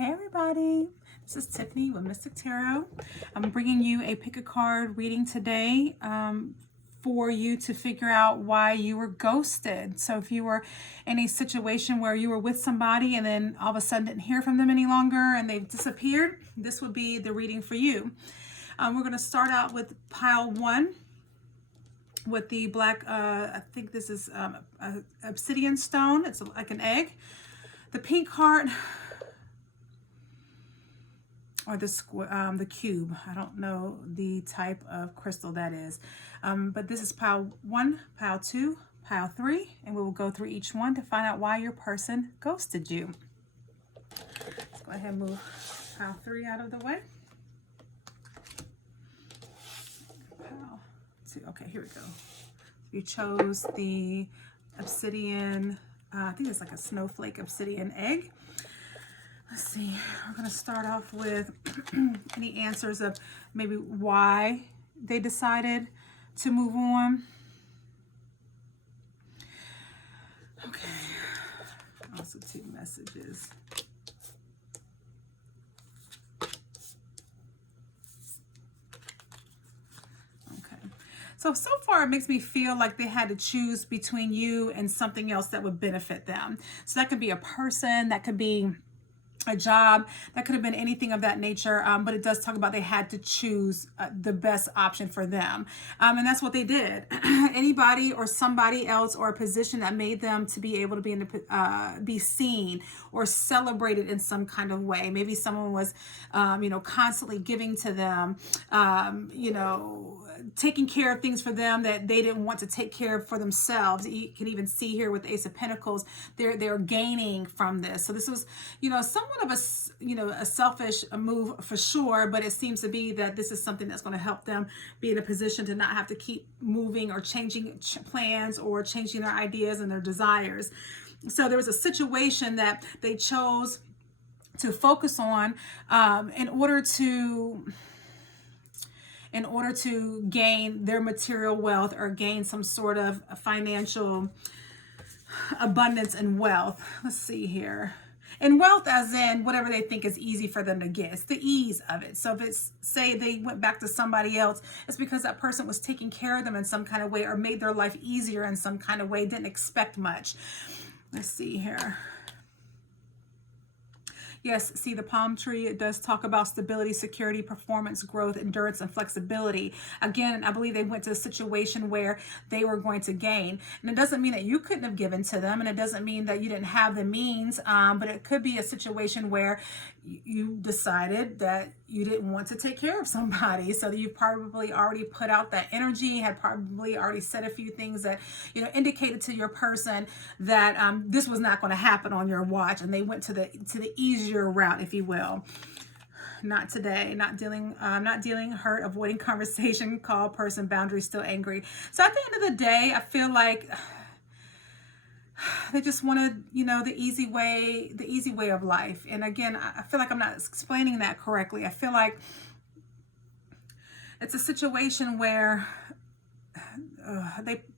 Hey everybody, this is Tiffany with Mystic Tarot. I'm bringing you a pick a card reading today for you to figure out why you were ghosted. So if you were in a situation where you were with somebody and then all of a sudden didn't hear from them any longer and they've disappeared, this would be the reading for you. We're going to start out with pile 1 with the black, I think this is obsidian stone. It's like an egg. The pink card, or the cube. I don't know the type of crystal that is. But this is pile 1, pile 2, pile 3, and we will go through each one to find out why your person ghosted you. Let's go ahead and move pile 3 out of the way. Pile 2. Okay, here we go. You chose the obsidian, I think it's like a snowflake obsidian egg. Let's see, we're going to start off with any answers of maybe why they decided to move on. Okay, also 2 messages. Okay, so far it makes me feel like they had to choose between you and something else that would benefit them. So that could be a person, that could be a job, that could have been anything of that nature, but it does talk about they had to choose the best option for them, and that's what they did. Anybody or somebody else or a position that made them to be able to be be seen or celebrated in some kind of way. Maybe someone was constantly giving to them, taking care of things for them that they didn't want to take care of for themselves. You can even see here with the Ace of Pentacles, they're gaining from this. So this was, somewhat of a selfish move for sure, but it seems to be that this is something that's going to help them be in a position to not have to keep moving or changing plans or changing their ideas and their desires. So there was a situation that they chose to focus on in order to gain their material wealth or gain some sort of financial abundance and wealth. Let's see here. And wealth as in whatever they think is easy for them to get. It's the ease of it. So if it's, say they went back to somebody else, it's because that person was taking care of them in some kind of way or made their life easier in some kind of way, didn't expect much. Let's see here. Yes, see the palm tree, it does talk about stability, security, performance, growth, endurance, and flexibility. Again, I believe they went to a situation where they were going to gain. And it doesn't mean that you couldn't have given to them, and it doesn't mean that you didn't have the means, but it could be a situation where you decided that you didn't want to take care of somebody. So that you probably already put out that energy, had probably already said a few things that, indicated to your person that this was not going to happen on your watch. And they went to the easier route, if you will. Not today, not dealing, hurt, avoiding conversation, call, person, boundary, still angry. So at the end of the day, I feel like they just wanted, the easy way of life. And again, I feel like I'm not explaining that correctly. I feel like it's a situation where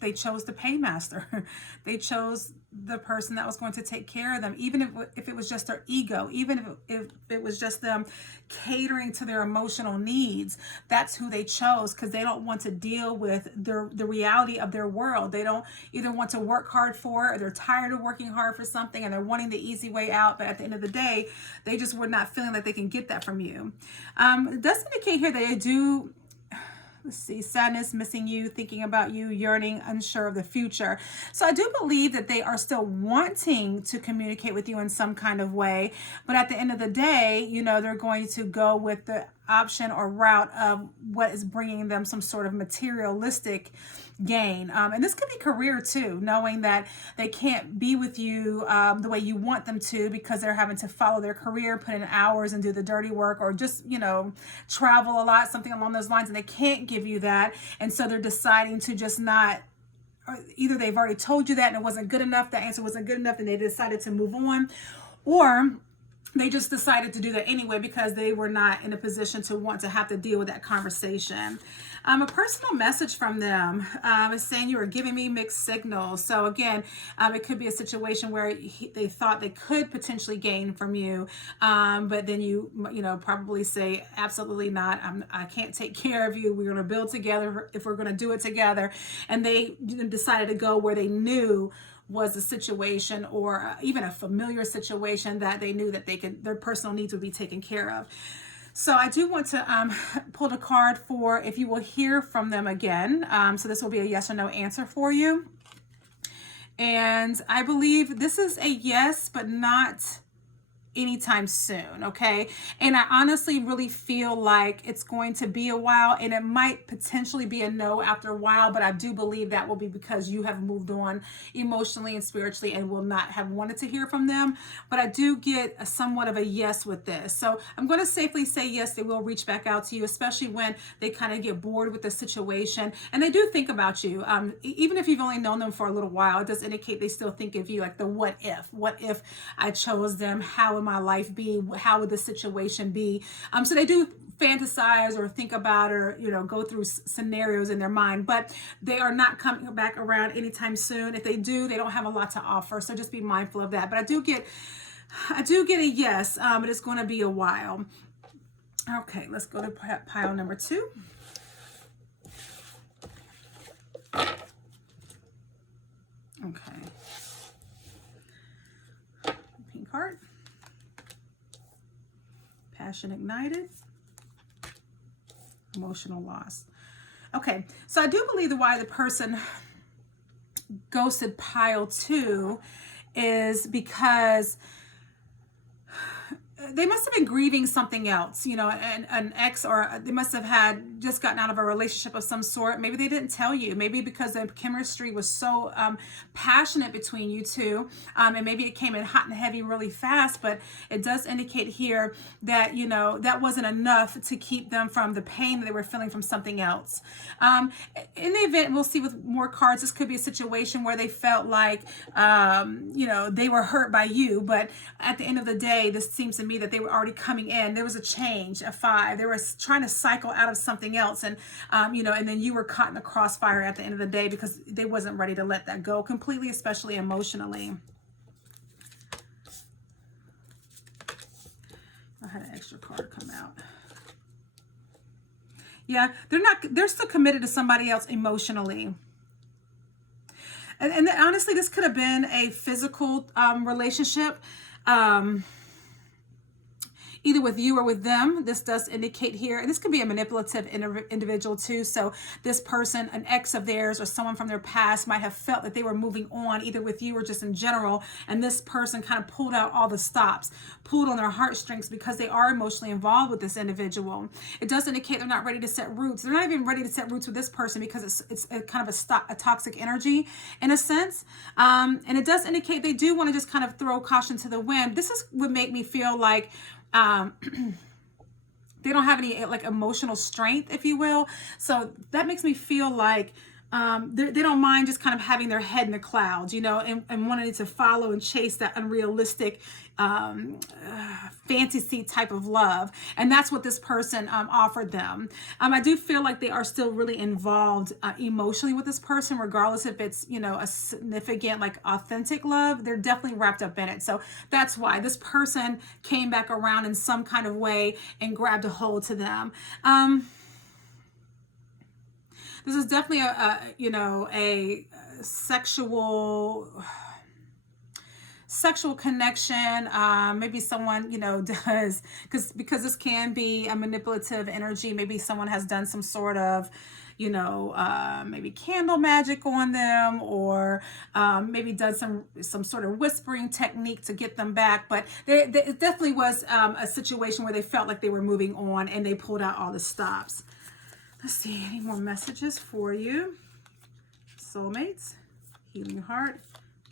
they chose the paymaster. They chose the person that was going to take care of them, even if it was just their ego, even if it was just them catering to their emotional needs. That's who they chose, because they don't want to deal with the reality of their world. They don't either want to work hard for it, or they're tired of working hard for something and they're wanting the easy way out. But at the end of the day, they just were not feeling like they can get that from you. It does indicate here that they do. Let's see, sadness, missing you, thinking about you, yearning, unsure of the future. So I do believe that they are still wanting to communicate with you in some kind of way. But at the end of the day, they're going to go with the option or route of what is bringing them some sort of materialistic gain. And this could be career too, knowing that they can't be with you the way you want them to, because they're having to follow their career, put in hours and do the dirty work, or just, travel a lot, something along those lines, and they can't give you that. And so they're deciding to just not, or either they've already told you that and it wasn't good enough, the answer wasn't good enough, and they decided to move on, or they just decided to do that anyway because they were not in a position to want to have to deal with that conversation. A personal message from them is saying you are giving me mixed signals. So again, it could be a situation where they thought they could potentially gain from you, but then you probably say absolutely not. I can't take care of you. We're going to build together if we're going to do it together, and they decided to go where they knew was a situation or even a familiar situation that they knew that their personal needs would be taken care of. So I do want to pull the card for if you will hear from them again. So this will be a yes or no answer for you. And I believe this is a yes, but not anytime soon, okay? And I honestly really feel like it's going to be a while, and it might potentially be a no after a while, but I do believe that will be because you have moved on emotionally and spiritually and will not have wanted to hear from them. But I do get somewhat of a yes with this. So I'm going to safely say yes, they will reach back out to you, especially when they kind of get bored with the situation. And they do think about you. Even if you've only known them for a little while, it does indicate they still think of you, like the what if I chose them? How would my life be? How would the situation be? So they do fantasize or think about or go through scenarios in their mind, but they are not coming back around anytime soon. If they do, they don't have a lot to offer, so just be mindful of that. But I do get a yes, but it's going to be a while. Okay, let's go to pile number 2. Okay, pink heart, passion ignited, emotional loss. Okay, so I do believe why the person ghosted pile 2 is because they must have been grieving something else, an ex, or they must have had just gotten out of a relationship of some sort. Maybe they didn't tell you. Maybe because the chemistry was so passionate between you two, and maybe it came in hot and heavy really fast. But it does indicate here that that wasn't enough to keep them from the pain that they were feeling from something else. In the event, we'll see with more cards, this could be a situation where they felt like they were hurt by you, but at the end of the day, this seems to me that they were already coming in. There was a change, a 5. They were trying to cycle out of something else, and and then you were caught in the crossfire at the end of the day because they wasn't ready to let that go completely, especially emotionally. I had an extra card come out. Yeah, they're still committed to somebody else emotionally. And honestly, this could have been a physical relationship. Either with you or with them. This does indicate here, and this could be a manipulative individual too. So this person, an ex of theirs or someone from their past, might have felt that they were moving on either with you or just in general, and this person kind of pulled out all the stops, pulled on their heartstrings because they are emotionally involved with this individual. It does indicate they're not ready to set roots. They're not even ready to set roots with this person because it's a kind of a toxic energy in a sense. And it does indicate they do want to just kind of throw caution to the wind. This would make me feel like they don't have any like emotional strength, if you will. So that makes me feel like they don't mind just kind of having their head in the clouds, and wanting to follow and chase that unrealistic fantasy type of love. And that's what this person offered them. I do feel like they are still really involved emotionally with this person, regardless if it's, a significant, like authentic love. They're definitely wrapped up in it. So that's why this person came back around in some kind of way and grabbed a hold to them. This is definitely a sexual connection. Maybe someone does because this can be a manipulative energy. Maybe someone has done some sort of maybe candle magic on them, or maybe done some sort of whispering technique to get them back. But it definitely was a situation where they felt like they were moving on and they pulled out all the stops. Let's see, any more messages for you? Soulmates, healing heart,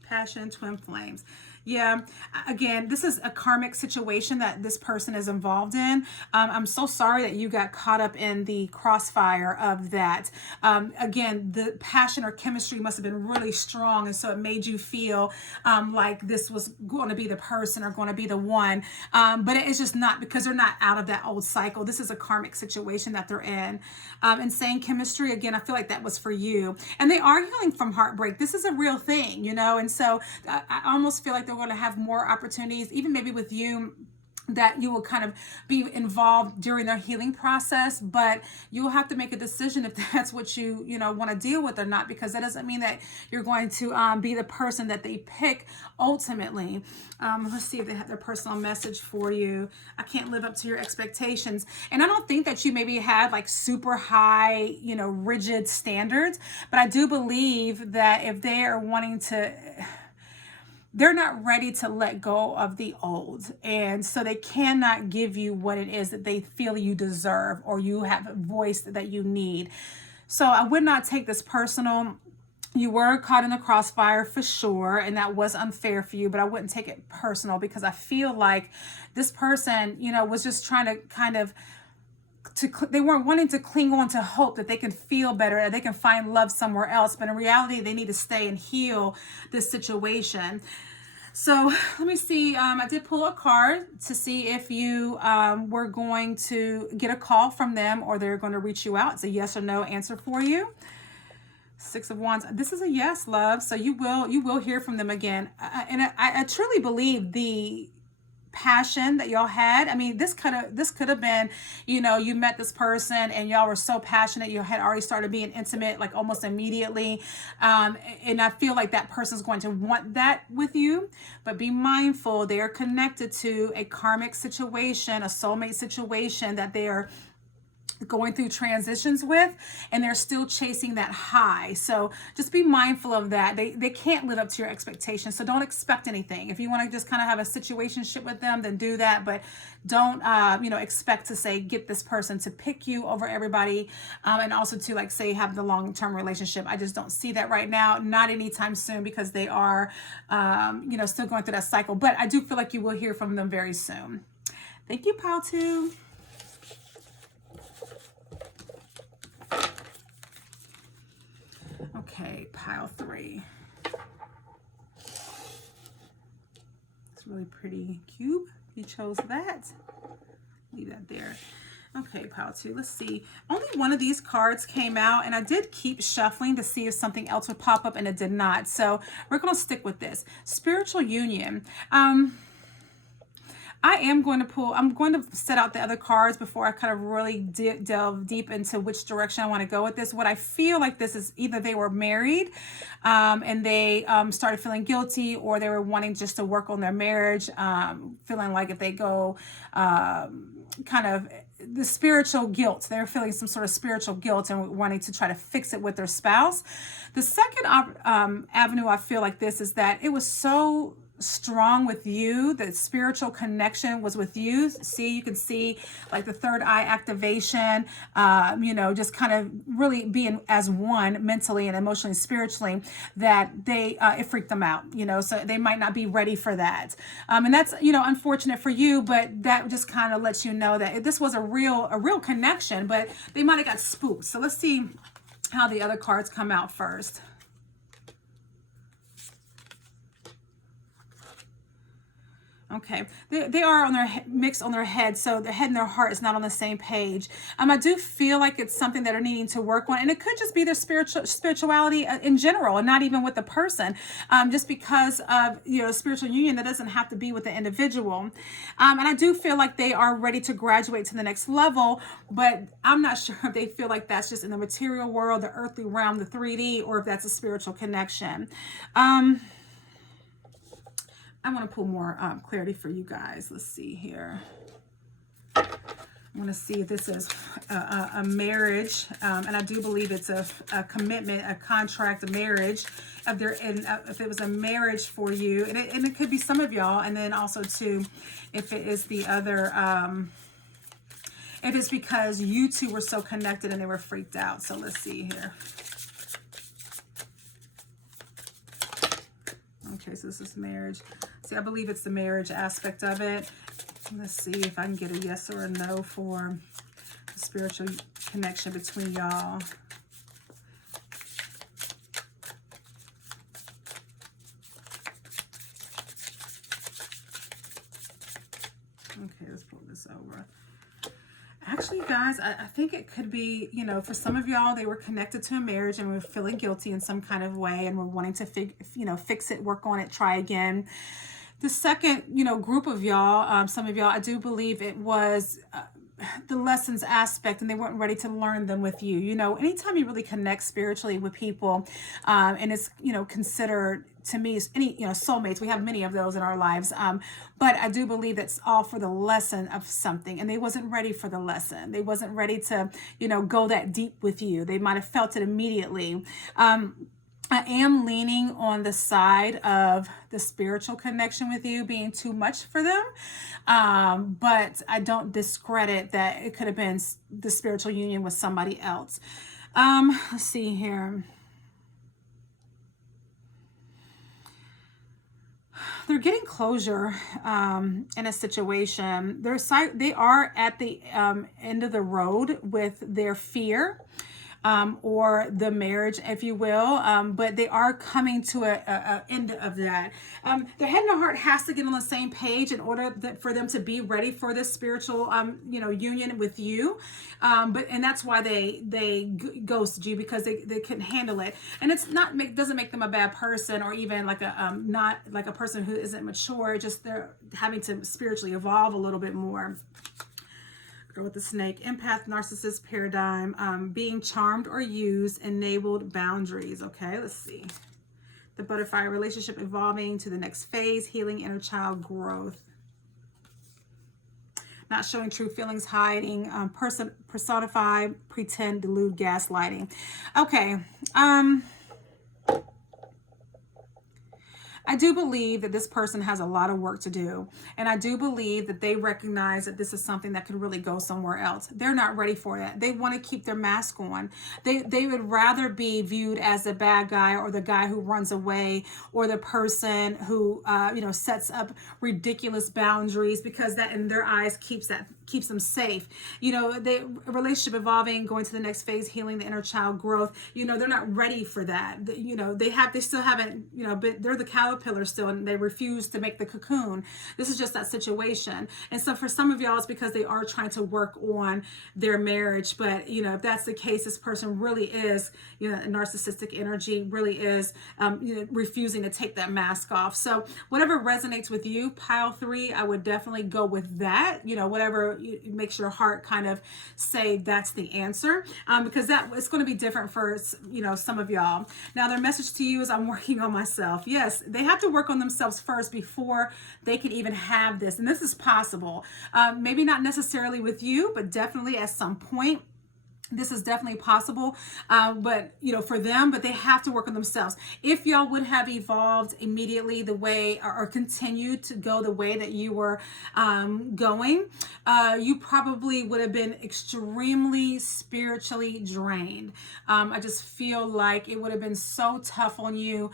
passion, twin flames. Yeah. Again, this is a karmic situation that this person is involved in. I'm so sorry that you got caught up in the crossfire of that. Again, the passion or chemistry must have been really strong. And so it made you feel like this was going to be the person or going to be the one. But it's just not, because they're not out of that old cycle. This is a karmic situation that they're in. Insane chemistry, again, I feel like that was for you. And they are healing from heartbreak. This is a real thing, you know? And so I almost feel like they're going to have more opportunities, even maybe with you, that you will kind of be involved during their healing process, but you'll have to make a decision if that's what you want to deal with or not, because that doesn't mean that you're going to be the person that they pick ultimately. Let's see if they have their personal message for you. I can't live up to your expectations. And I don't think that you maybe had like super high, rigid standards, but I do believe that if they are wanting to, they're not ready to let go of the old. And so they cannot give you what it is that they feel you deserve or you have a voice that you need. So I would not take this personal. You were caught in the crossfire for sure, and that was unfair for you, but I wouldn't take it personal, because I feel like this person, was just trying to kind of they weren't wanting to cling on to hope that they can feel better, or they can find love somewhere else. But in reality, they need to stay and heal this situation. So let me see. I did pull a card to see if you were going to get a call from them or they're going to reach you out. It's a yes or no answer for you. Six of Wands. This is a yes, love. So you will hear from them again. And I truly believe the passion that y'all had. I mean, this could have been, you met this person and y'all were so passionate, you had already started being intimate like almost immediately, and I feel like that person's going to want that with you. But be mindful, they are connected to a karmic situation, a soulmate situation that they are going through transitions with, and they're still chasing that high. So just be mindful of that. They can't live up to your expectations, so don't expect anything. If you want to just kind of have a situationship with them, then do that, but don't expect to say get this person to pick you over everybody, and also to like say have the long-term relationship. I just don't see that right now, not anytime soon, because they are still going through that cycle. But I do feel like you will hear from them very soon. Thank you, Pile 2. Okay, Pile 3. It's a really pretty cube. You chose that. Leave that there. Okay, Pile 2. Let's see. Only one of these cards came out, and I did keep shuffling to see if something else would pop up, and it did not. So we're going to stick with this. Spiritual union. I'm going to set out the other cards before I kind of really delve deep into which direction I want to go with this. What I feel like this is either they were married and they started feeling guilty, or they were wanting just to work on their marriage, feeling like if they go kind of the spiritual guilt, they're feeling some sort of spiritual guilt and wanting to try to fix it with their spouse. The second avenue I feel like this is that it was so strong with you, the spiritual connection was with you. See, you can see like the third eye activation, just kind of really being as one mentally and emotionally and spiritually, that it freaked them out, so they might not be ready for that. And that's, unfortunate for you, but that just kind of lets you know that this was a real connection, but they might have got spooked. So let's see how the other cards come out first. Okay, they are on their mixed on their head, so their head and their heart is not on the same page. I do feel like it's something that are needing to work on, and it could just be their spirituality in general, and not even with the person. Just because of spiritual union, that doesn't have to be with the individual. And I do feel like they are ready to graduate to the next level, but I'm not sure if they feel like that's just in the material world, the earthly realm, the 3D, or if that's a spiritual connection. I want to pull more clarity for you guys. Let's see here. I want to see if this is a marriage, and I do believe it's a commitment, a contract, a marriage. If it was a marriage for you, and it could be some of y'all, and then also too, if it is the other, if it's because you two were so connected and they were freaked out. So let's see here. Okay, so this is marriage. See, I believe it's the marriage aspect of it. Let's see if I can get a yes or a no for the spiritual connection between y'all. Okay, let's pull this over. Actually, guys, I think it could be, you know, for some of y'all, they were connected to a marriage and were feeling guilty in some kind of way and were wanting to, fix it, work on it, try again. The second, group of y'all, some of y'all, I do believe it was the lessons aspect, and they weren't ready to learn them with you. Anytime you really connect spiritually with people, and it's, considered, to me, any, soulmates, we have many of those in our lives. But I do believe that's all for the lesson of something. And they wasn't ready for the lesson. They wasn't ready to, go that deep with you. They might have felt it immediately. I am leaning on the side of the spiritual connection with you being too much for them. But I don't discredit that it could have been the spiritual union with somebody else. Let's see here. They're getting closure in a situation. They are at the end of the road with their fear. Or the marriage, if you will, but they are coming to a end of that. Their head and their heart has to get on the same page in order for them to be ready for this spiritual, union with you. And that's why they ghosted you, because they couldn't handle it. And it's doesn't make them a bad person, or even like not like a person who isn't mature. Just they're having to spiritually evolve a little bit more. Girl with the snake, empath, narcissist paradigm, being charmed or used, enabled boundaries. Okay, let's see. The butterfly, relationship evolving to the next phase, healing inner child growth. Not showing true feelings, hiding, personify, pretend, delude, gaslighting. Okay. I do believe that this person has a lot of work to do. And I do believe that they recognize that this is something that could really go somewhere else. They're not ready for that. They want to keep their mask on. They would rather be viewed as the bad guy, or the guy who runs away, or the person who, sets up ridiculous boundaries, because that in their eyes keeps them safe. Relationship evolving, going to the next phase, healing the inner child growth. They're not ready for that. They still haven't, they're the caterpillar still, and they refuse to make the cocoon. This is just that situation. And so for some of y'all, it's because they are trying to work on their marriage. But, if that's the case, this person really is, narcissistic energy, really is, refusing to take that mask off. So whatever resonates with you, pile 3, I would definitely go with that. Whatever makes your heart kind of say that's the answer, because that it's going to be different for, some of y'all. Now, their message to you is, I'm working on myself. Yes, they have to work on themselves first before they can even have this. And this is possible. Maybe not necessarily with you, but definitely at some point. This is definitely possible, but for them, but they have to work on themselves. If y'all would have evolved immediately the way, or continued to go the way that you were going, you probably would have been extremely spiritually drained. I just feel like it would have been so tough on you,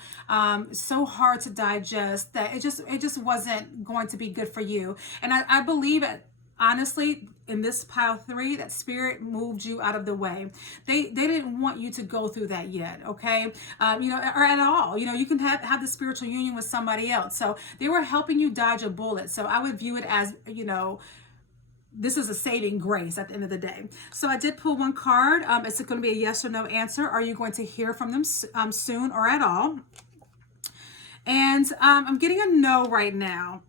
so hard to digest, that it just wasn't going to be good for you. And I believe it. Honestly, in this pile 3, that spirit moved you out of the way. They didn't want you to go through that yet, okay? Or at all. You can have the spiritual union with somebody else. So they were helping you dodge a bullet. So I would view it as, this is a saving grace at the end of the day. So I did pull one card. It's going to be a yes or no answer. Are you going to hear from them soon or at all? And I'm getting a no right now.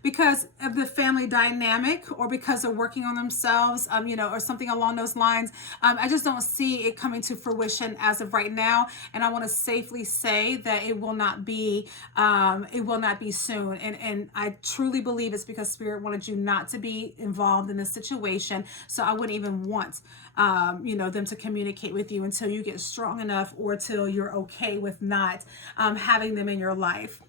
Because of the family dynamic, or because they're working on themselves, or something along those lines. I just don't see it coming to fruition as of right now. And I want to safely say that it will not be soon. And I truly believe it's because Spirit wanted you not to be involved in this situation. So I wouldn't even want, them to communicate with you until you get strong enough, or till you're okay with not having them in your life.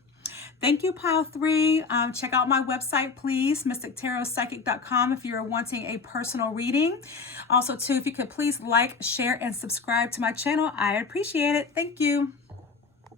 Thank you, pile 3. Check out my website, please, mystictarotpsychic.com, if you're wanting a personal reading. Also, too, if you could please like, share, and subscribe to my channel, I appreciate it. Thank you.